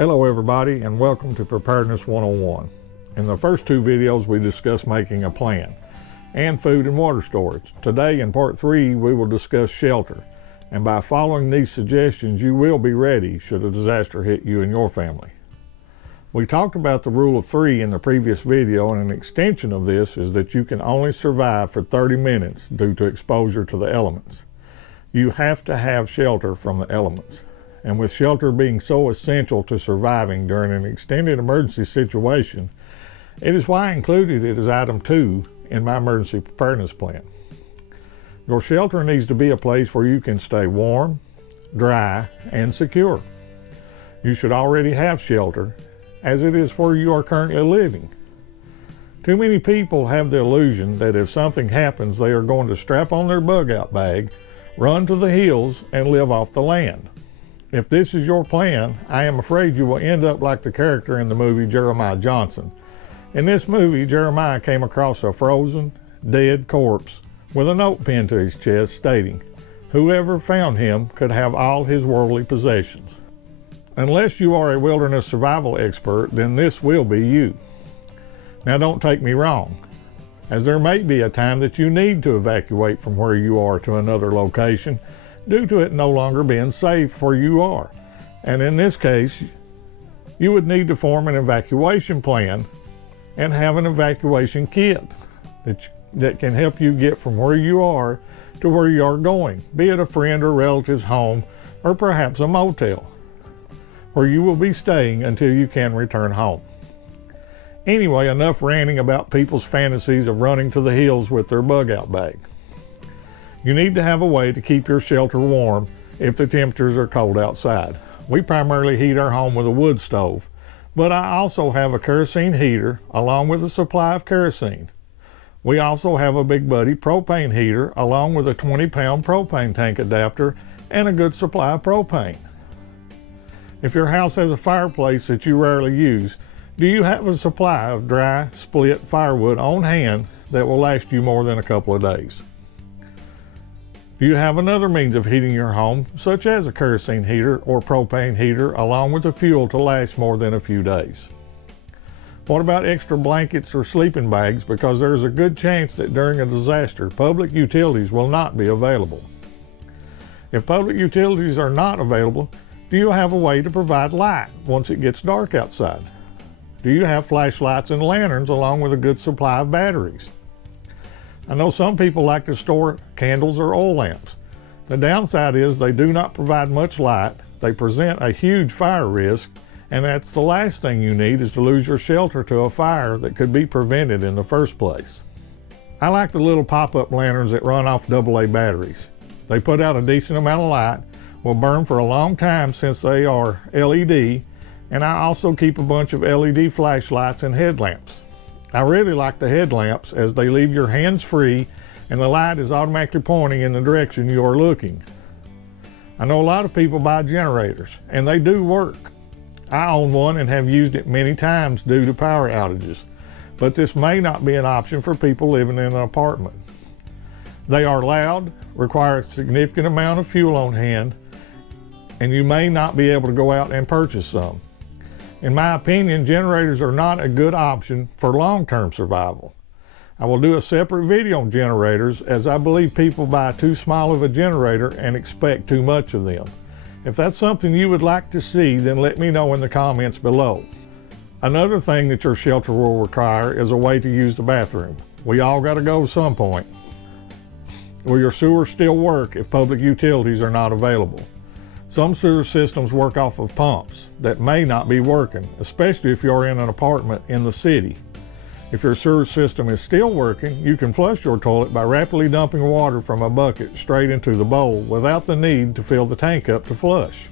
Hello everybody, and welcome to Preparedness 101. In the first two videos we discussed making a plan and food and water storage. Today in part 3 we will discuss shelter, and by following these suggestions you will be ready should a disaster hit you and your family. We talked about the rule of 3 in the previous video, and an extension of this is that you can only survive for 30 minutes due to exposure to the elements. You have to have shelter from the elements. And with shelter being so essential to surviving during an extended emergency situation, it is why I included it as item 2 in my emergency preparedness plan. Your shelter needs to be a place where you can stay warm, dry, and secure. You should already have shelter, as it is where you are currently living. Too many people have the illusion that if something happens, they are going to strap on their bug-out bag, run to the hills, and live off the land. If this is your plan, I am afraid you will end up like the character in the movie Jeremiah Johnson. In this movie, Jeremiah came across a frozen, dead corpse with a note pinned to his chest stating, "Whoever found him could have all his worldly possessions." Unless you are a wilderness survival expert, then this will be you. Now don't take me wrong, as there may be a time that you need to evacuate from where you are to another location due to it no longer being safe where you are. And in this case, you would need to form an evacuation plan and have an evacuation kit that can help you get from where you are to where you are going, be it a friend or relative's home or perhaps a motel, where you will be staying until you can return home. Anyway, enough ranting about people's fantasies of running to the hills with their bug-out bag. You need to have a way to keep your shelter warm if the temperatures are cold outside. We primarily heat our home with a wood stove, but I also have a kerosene heater along with a supply of kerosene. We also have a Big Buddy propane heater along with a 20-pound propane tank adapter and a good supply of propane. If your house has a fireplace that you rarely use, do you have a supply of dry, split firewood on hand that will last you more than a couple of days? Do you have another means of heating your home, such as a kerosene heater or propane heater, along with the fuel to last more than a few days? What about extra blankets or sleeping bags, because there's a good chance that during a disaster, public utilities will not be available? If public utilities are not available, do you have a way to provide light once it gets dark outside? Do you have flashlights and lanterns along with a good supply of batteries? I know some people like to store candles or oil lamps. The downside is they do not provide much light, they present a huge fire risk, and that's the last thing you need is to lose your shelter to a fire that could be prevented in the first place. I like the little pop-up lanterns that run off AA batteries. They put out a decent amount of light, will burn for a long time since they are LED, and I also keep a bunch of LED flashlights and headlamps. I really like the headlamps as they leave your hands free and the light is automatically pointing in the direction you are looking. I know a lot of people buy generators, and they do work. I own one and have used it many times due to power outages, but this may not be an option for people living in an apartment. They are loud, require a significant amount of fuel on hand, and you may not be able to go out and purchase some. In my opinion, generators are not a good option for long-term survival. I will do a separate video on generators, as I believe people buy too small of a generator and expect too much of them. If that's something you would like to see, then let me know in the comments below. Another thing that your shelter will require is a way to use the bathroom. We all got to go at some point. Will your sewers still work if public utilities are not available? Some sewer systems work off of pumps that may not be working, especially if you're in an apartment in the city. If your sewer system is still working, you can flush your toilet by rapidly dumping water from a bucket straight into the bowl without the need to fill the tank up to flush.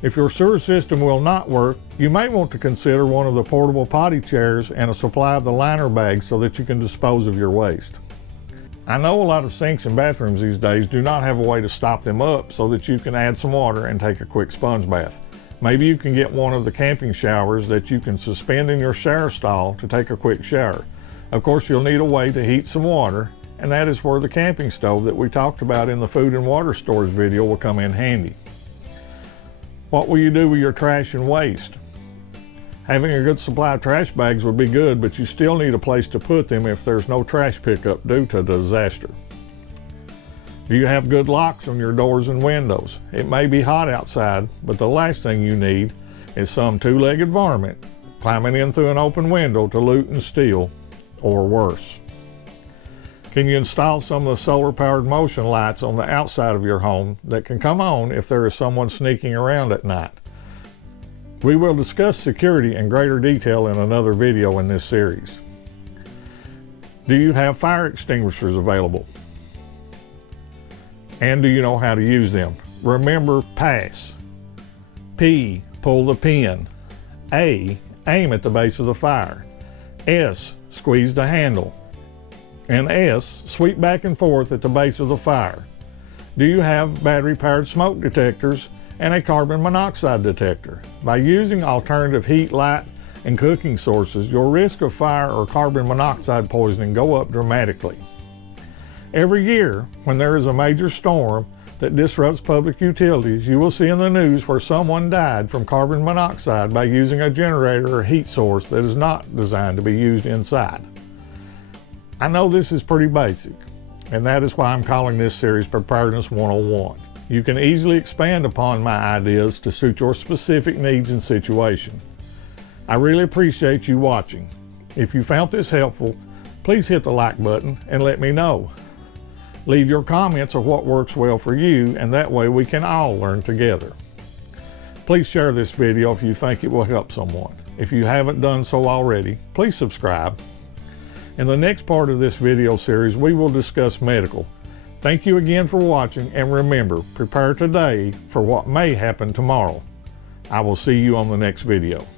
If your sewer system will not work, you may want to consider one of the portable potty chairs and a supply of the liner bags so that you can dispose of your waste. I know a lot of sinks and bathrooms these days do not have a way to stop them up so that you can add some water and take a quick sponge bath. Maybe you can get one of the camping showers that you can suspend in your shower stall to take a quick shower. Of course, you'll need a way to heat some water, and that is where the camping stove that we talked about in the food and water storage video will come in handy. What will you do with your trash and waste? Having a good supply of trash bags would be good, but you still need a place to put them if there's no trash pickup due to a disaster. Do you have good locks on your doors and windows? It may be hot outside, but the last thing you need is some two-legged varmint climbing in through an open window to loot and steal, or worse. Can you install some of the solar-powered motion lights on the outside of your home that can come on if there is someone sneaking around at night? We will discuss security in greater detail in another video in this series. Do you have fire extinguishers available? And do you know how to use them? Remember, pass. P, pull the pin. A, aim at the base of the fire. S, squeeze the handle. And S, sweep back and forth at the base of the fire. Do you have battery-powered smoke detectors and a carbon monoxide detector? By using alternative heat, light, and cooking sources, your risk of fire or carbon monoxide poisoning go up dramatically. Every year, when there is a major storm that disrupts public utilities, you will see in the news where someone died from carbon monoxide by using a generator or heat source that is not designed to be used inside. I know this is pretty basic, and that is why I'm calling this series Preparedness 101. You can easily expand upon my ideas to suit your specific needs and situation. I really appreciate you watching. If you found this helpful, please hit the like button and let me know. Leave your comments of what works well for you, and that way we can all learn together. Please share this video if you think it will help someone. If you haven't done so already, please subscribe. In the next part of this video series, we will discuss medical. Thank you again for watching, and remember, prepare today for what may happen tomorrow. I will see you on the next video.